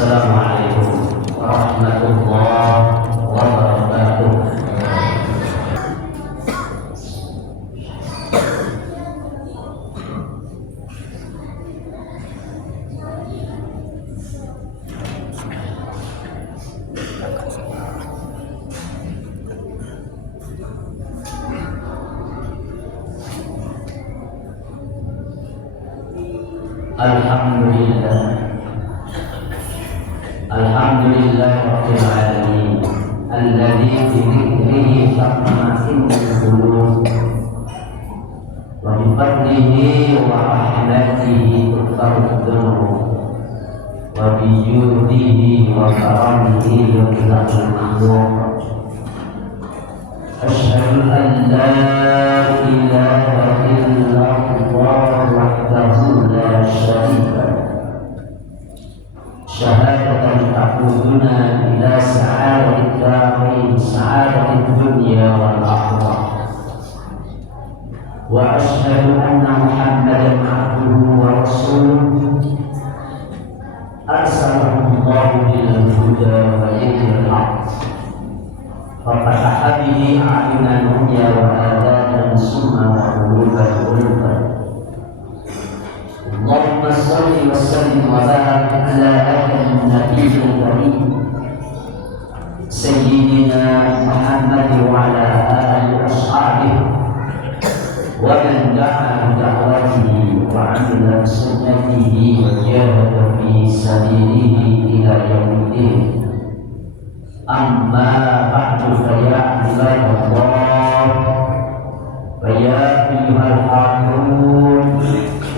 Assalamualaikum warahmatullahi wabarakatuh. Alhamdulillah rabbil alamin alladzi bi dzikrihi tatma'innul qulub wa bi fadlihi wa rahmatihi tughfarud dzunub wa bi judihi wa karamihi yudhilul mahdhur. Asyhadu an la ilaha illallah wahdahu la syarika lahu syahadatan taquduna ila sa'adatil darain sa'adatil dunya wal akhirah. Wa asyhadu anna Muhammadan abduhu wa rasuluh arsalahu Allahu bil huda wa dinil haqq fafataha bihi a'yunan umya wa adanan summa wa quluban ghulfan. Allahumma salli wa sallim wa barik ala nabiyyil karim sayyidina Muhammad wa ala alihi washabihi wa man da'a bi da'watihi wa 'amila bi sunnatihi wa jahada fi sabilihi ila yaumiddin. Amma ba'du, fa ya ibadallah wa ya ayyuhal hadirun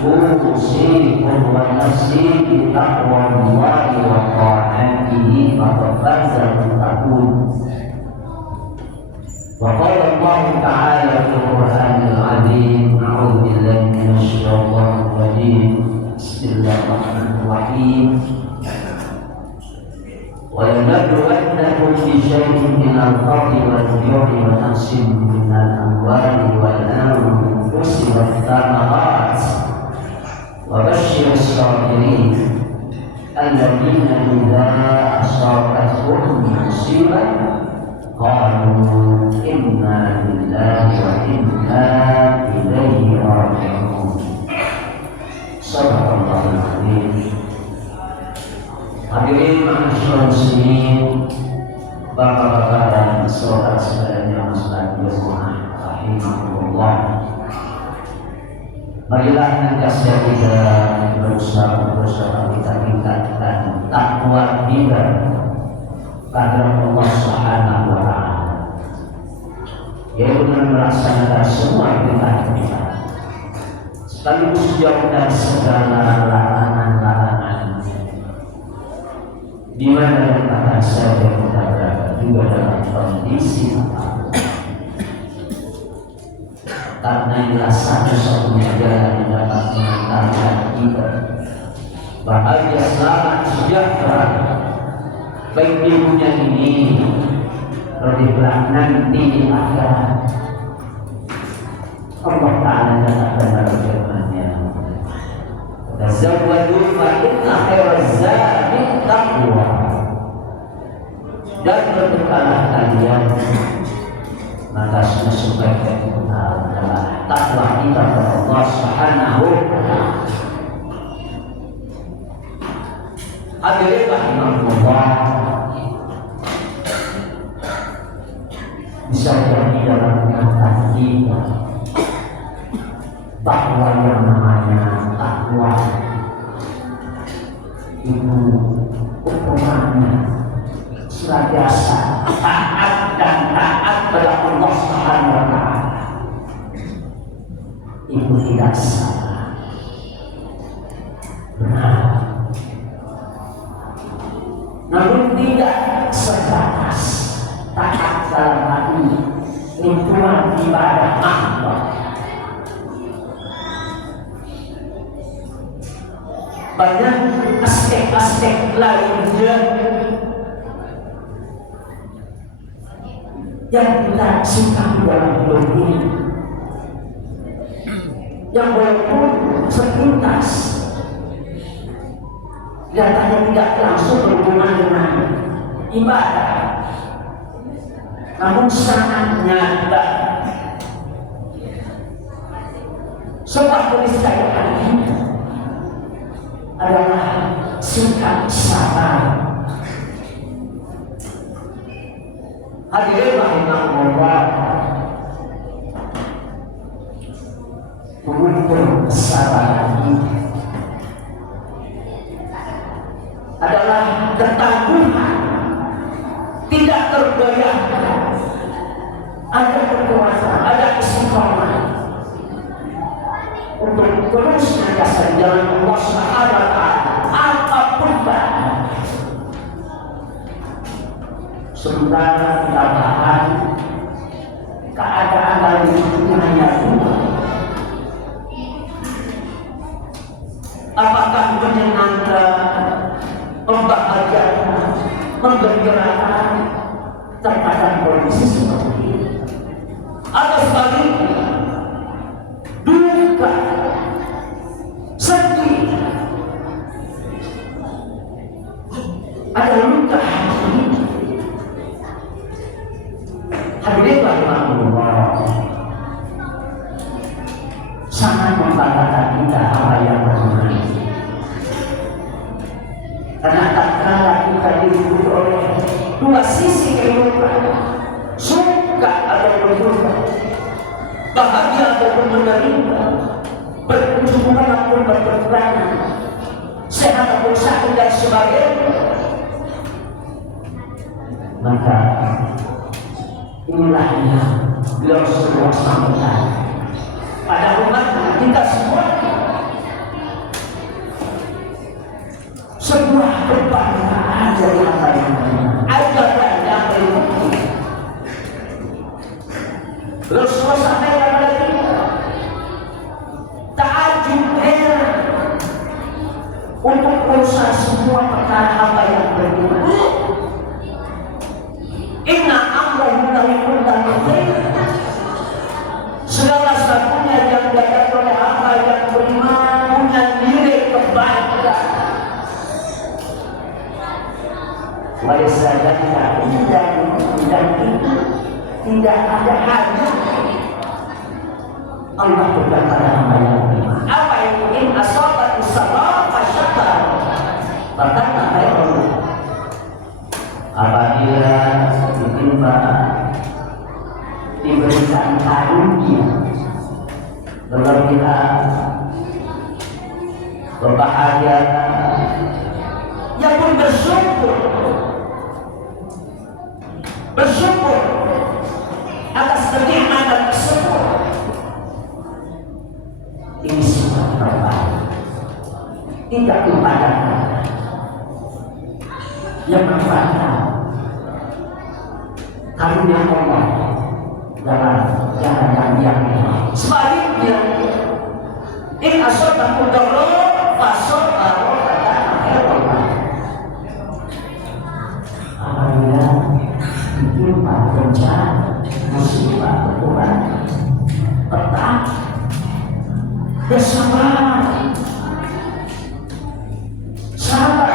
usikum wa nafsi bi taqwallahi wa ta'atihi faqad faza al-muttaqun. Wa qala Allah ta'ala fil Qur'anil 'azim, a'udzu billahi minasy syaithanir rajim. Bismillahirrahmanirrahim. Wa lanabluwannakum bi syai'in minal khawfi wal ju'i wa naqsin minal amwali wal anfusi wath thamarat wa basyyiris sabirin alladzina idza asabatuhum musibah qalu inna lillahi wa inna ilaihi raji'un. Sadaqallahul azim. Hadirin ma'asyiral muslimin, bapak-bapak dan saudara-saudara yang berbahagia rahimahullah. Marilah senantiasa kita berusaha kita tingkatkan takwa kita kepada Allah Subhanahu wa taala, yaitu dengan melaksanakan semua perintah kita sekaligus jauh dari segala larangan-larangan di mana kata saja kita berada juga dalam kondisi apapun, karena inilah satu-satunya jalan yang dapat mengantarkan kita bahagia, selamat, sejahtera, baik di dunia ini atau di belakang nanti di akhirat. Allah Ta'ala katakan dalam firman-Nya, tazawwadu fa inna khairaz zadi taqwa, dan berbekalah kalian maka sebaik-baik adalah takwa kita kepada Allah Subhanahu wa taala. Hadirin rahimahullah, bisa jadi dalam ingatan kita takwa yang namanya takwa itu ukurannya senantiasa taat dan taat pada Allah Subhanahu wa taala. Itu tidak salah, benar, namun tidak sebatas taat dalam hati lingkungan ibadah Allah. Banyak aspek-aspek lainnya yang kita suka dalam hidup ini, yang walaupun sepintas Kelihatannya tidak langsung berhubungan dengan ibadah, namun sangat nyata. Sebuah keniscayaan kita adalah sikap sabar. Hadirin rahimahullah, mengukur kesabaran ini adalah ketangguhan, tidak tergoyahkan, ada kekuasaan, ada istiqomah untuk terus menjaga jalan Allah Subhanahu wa Ta'ala apapun bahan. Sementara kita tahan keadaan dari dunia hanya dua. Apakah menyenangkan, membahagiakan, menggembirakan terkadang kondisi seperti ini, atau sebaliknya duka, sedih, ada luka hati. Hadirin rahimahullah, sangat membanggakan kita apa yang beriman. Karena tak kala kita dihubungi oleh dua sisi kehidupan, suka atau berduka, bahagia ataupun menderita, berkunjungan ataupun berkekurangan, sehat ataupun sakit dan sebagainya. Maka inilah yang beliau semua sampaikan pada umat kita semua, sebuah kebanggaan dari apa yang ajaran yang berbukti. Rasulullah sampaikan kepada kita, ta'ajub heran untuk urusan semua perkara hamba yang beriman. Inna amrahu lahikun dan segala satunya yang diadakan oleh hamba yang beriman punya nilai kebaikan. Walisadaka dan tidak ada hajat Allah berkata pada hamba yang beriman. Apa yang ingin asobat usaha masyarakat berkata Allah, apabila ditimpa diberikan karunia berlebihan, berbahagia, yang pun bersyukur atas kenikmatan tersebut. Ini semua terbaik, tidak dipadamkan, yang bermanfaat karunia Allah dalam jalan yang sebaliknya. In asobahu darra fasobahu kata apabila ditimpa bencana, musibah, kekurangan, tetap bersabar, sabar,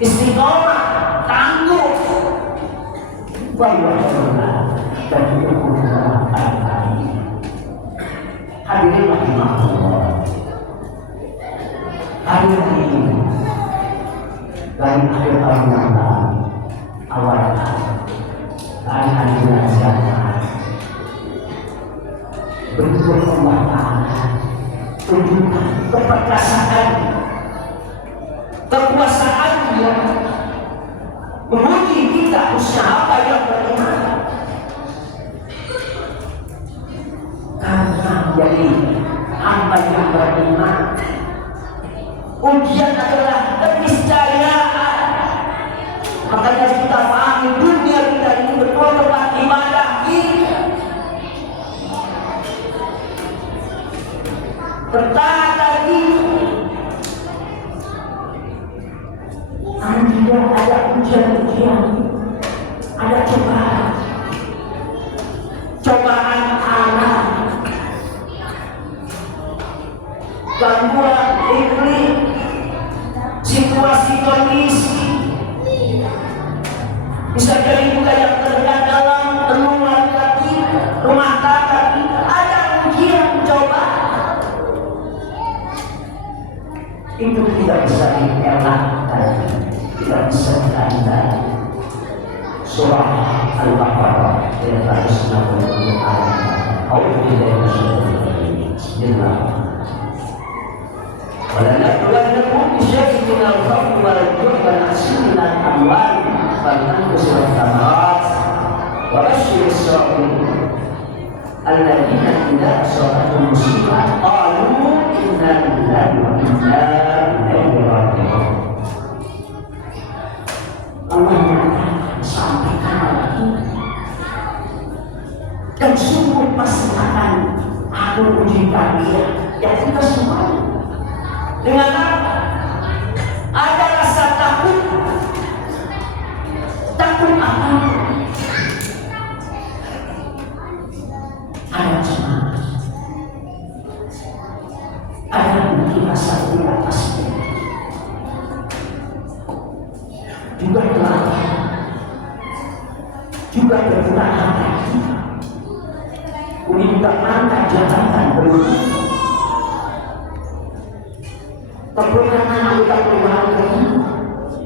istiqomah, tangguh, wa'alaikumsalam dan berkurang baik-baik. Hadirin rahimahullah, hari ini dari akhir tahun yang lalu, awal tahun bulan Januari, bersyukur Allah Ta'ala tunjukkan keperkasaan, kekuasaannya, menguji kita usaha yang beriman. Karena menjadi hamba yang beriman, ujian adalah keniscayaan. Makanya kita pahami dunia kita ini betul tempat ibadah kita. Tertata kita. Tidak ada ujian-ujian, ada cobaan alam, gangguan iklim, situasi kondisi, bisa jadi juga yang terdekat dalam keluarga kita, rumah tangga kita, ada ujian coba. Itu tidak bisa dielakkan, tidak bisa dihindari. Surah Al-Baqarah ayat 160 ayat. Bismillah. ولنبلونكم بشيء من الخوف والجوع ونقص من الأموال والأنفس والثمرات وبشر الصابرين الذين إذا أصابتهم مصيبة قالوا إنا لله وإنا إليه راجعون. Allah sampaikan lagi, dan sungguh pasti akan aku uji kalian, ya kita semua. Dengan apa? Ada rasa takut. Takut apa? Ada semangat. Ada mungkin rasa tidak pasti. Juga kelelahan. Juga berkurang hati. Minta angkat jabatan berikut. Kepulangan anggota keluarga,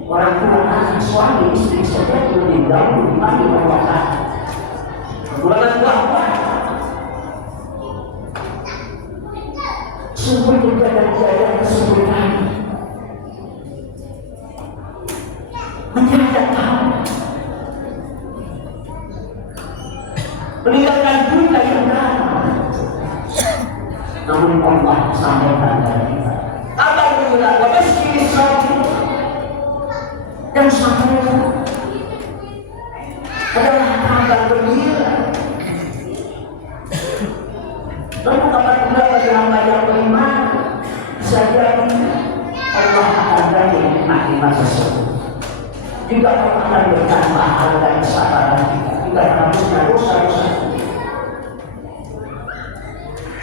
orang tua, anak, suami, istri saja lebih jauh dipanggil merupakan kepulangan bapak. Sungguh juga dan tiada kesulitan menjaga tahu, meninggalkan dunia yang dalam. Namun Allah sampaikan dari kita. Apa yang kita wabashir sabirin, dan sabar adalah kabar gembira. Lalu kabar gembira bagi hamba yang beriman, bisa jadi Allah akan beri nikmat tersebut. Juga Allah akan berikan pahala dan kesabaran kita, juga menghapuskan dosa-dosa.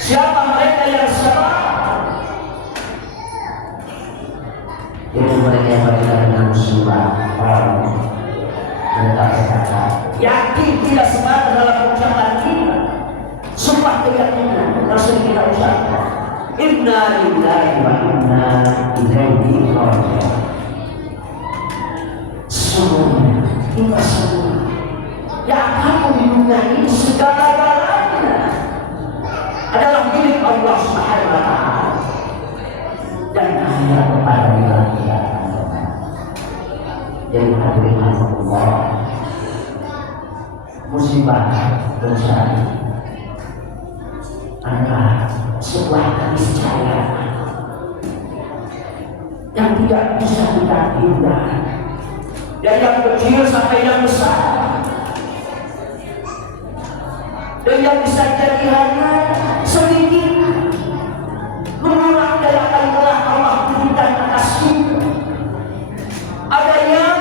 Siapa mereka yang sabar? Itu mereka yang berkaitan dengan musibah, orang mereka berkata, yakin tidak semangat dalam ucapan kita, sumpah keyakinan langsung kita ucapkan, inna lillahi wa inna ilaihi raji'un. Sungguh kita semua yang akan mengunjungi segala-galanya adalah milik Allah Subhanahu wa Ta'ala, dan hanya kepada Dia kita akan kembali. Jadi hadirin Allah, musibah bencana adalah sebuah keniscayaan yang tidak bisa kita hindari, dari yang kecil sampai yang besar, dan yang bisa jadi hanya sedikit mengurangi dari apa yang telah Allah berikan atas kita. Ada yang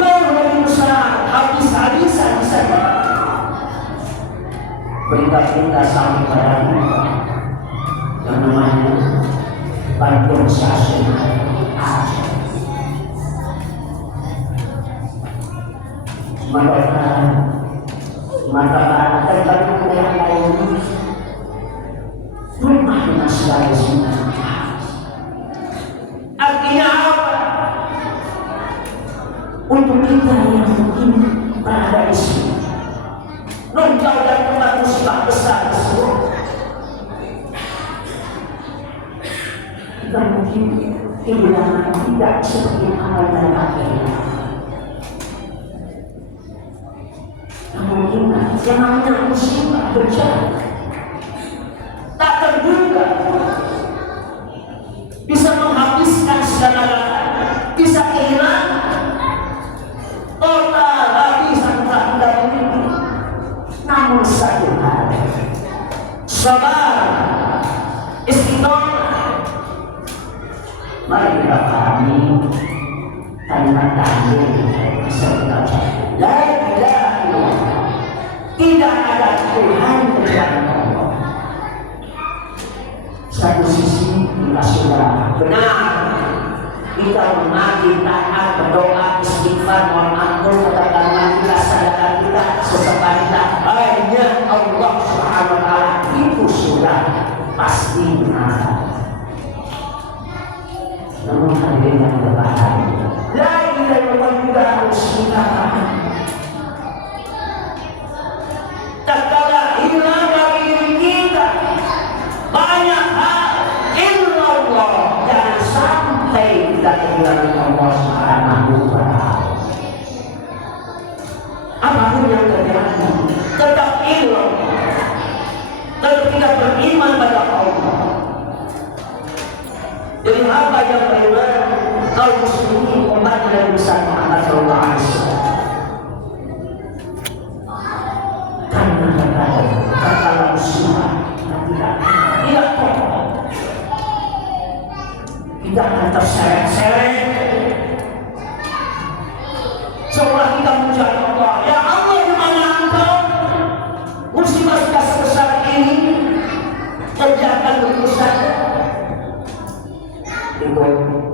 jauh lebih besar, habis-habisan saja. Berita-berita sampai pada kita yang namanya bantuan sosial Aceh. Maka dan banyak yang lain rumah dengan segala sesuatu. Artinya apa? Untuk kita yang mungkin berada di sini, menjauh dari tempat musibah besar tersebut, kita mungkin kehilangan tidak seperti awal dan akhirnya. Namun yang namanya musibah bencana tak terduga bisa menghabiskan segala-galanya, bisa kehilangan total habis antara kita memiliki. Namun satu hal, sabar, istiqomah. Mari kita pahami kalimat tahlil bisa kita ucapkan. La ilaha illallah. Tidak ada Tuhan kecuali Allah. Satu sisi kita sudah benar kita mengaji, taat, berdoa, istighfar, mohon ampun kepada kita, sadar kita, sesama kita, hanya Allah Subhanahu wa taala itu sudah pasti benar. Namun hadirin yang berbahagia, la ilaha illallah juga harus kita pahami. Tatkala hilang dari diri kita banyak hal illallah, jangan sampai kita kehilangan Allah Subhanahu wa taala. Apapun yang terjadi, tetap illallah. Tetap kita beriman pada Allah. Jadi apa yang beriman kaum muslimin umat Nabi Muhammad sallallahu alaihi wasallam. Karena muslimah tidak kokoh, kita akan terseret-seret. Setelah kita mencari Allah, ya Allah di mana Engkau? Musibah sudah sebesar ini, kerjakan urusan. Itu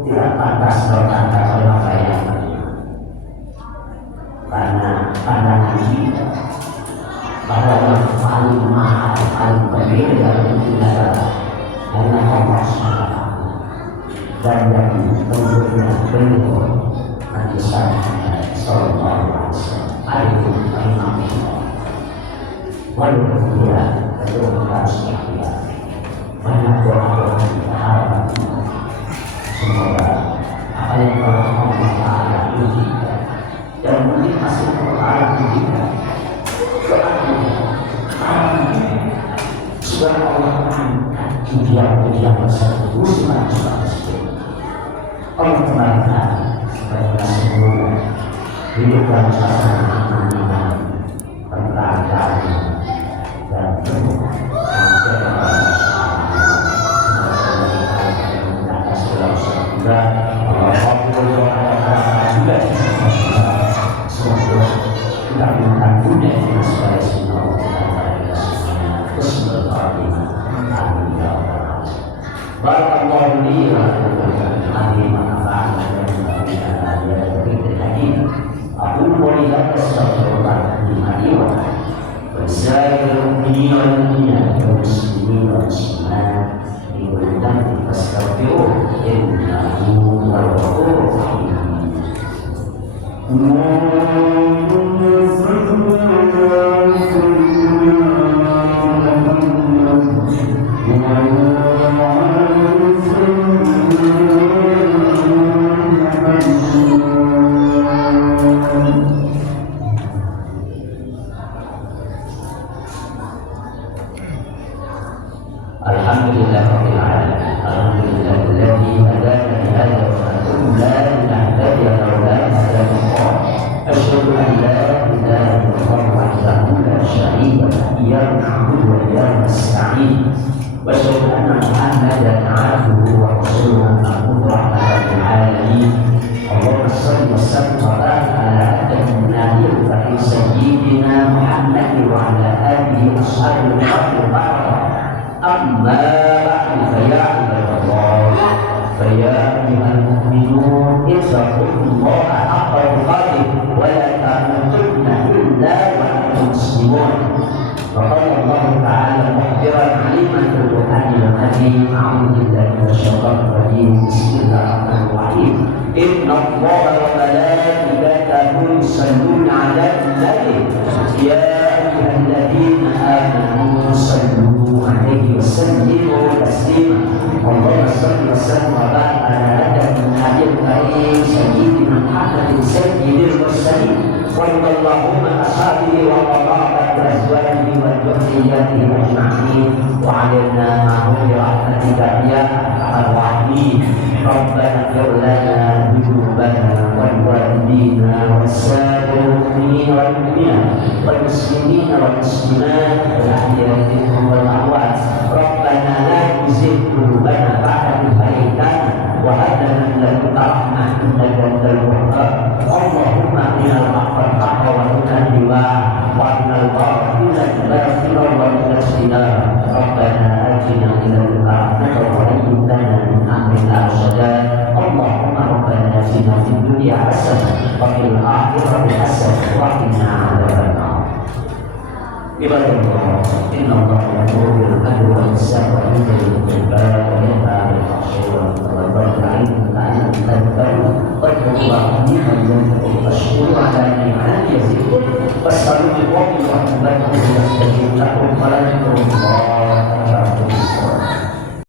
tidak pantas berkata oleh saya, karena pandangan kita bahwa yang paling mahal, paling berbeda dari kita adalah Allah SWT. Dan yang menurutnya beliau Nabi Sallallahu Alaihi Wasallam itu imam kita. Walaupun dia betul harus ikhtiar, banyak doa-doa kita harap semoga apa yang Allah Taala ujikan dan mungkin masih Allah ujikan. Sekarang Allah angkat ujian-ujian tersebut, musibah-musibah tersebut. Allah kembalikan kepada semua hidup dalam suasana aman, berkelancaran dan penuh dengan Barakallahu li wa lakum manfa'an aku boleh astaghfirullah li wa wasairul mu'minin wal mu'minat wal muslimin wal muslimat li kulli fastaghfiruhu innahu huwal ghafurur rahim. Allahumma Inna Allah ya'muru bil adli wal ihsan wa ita'i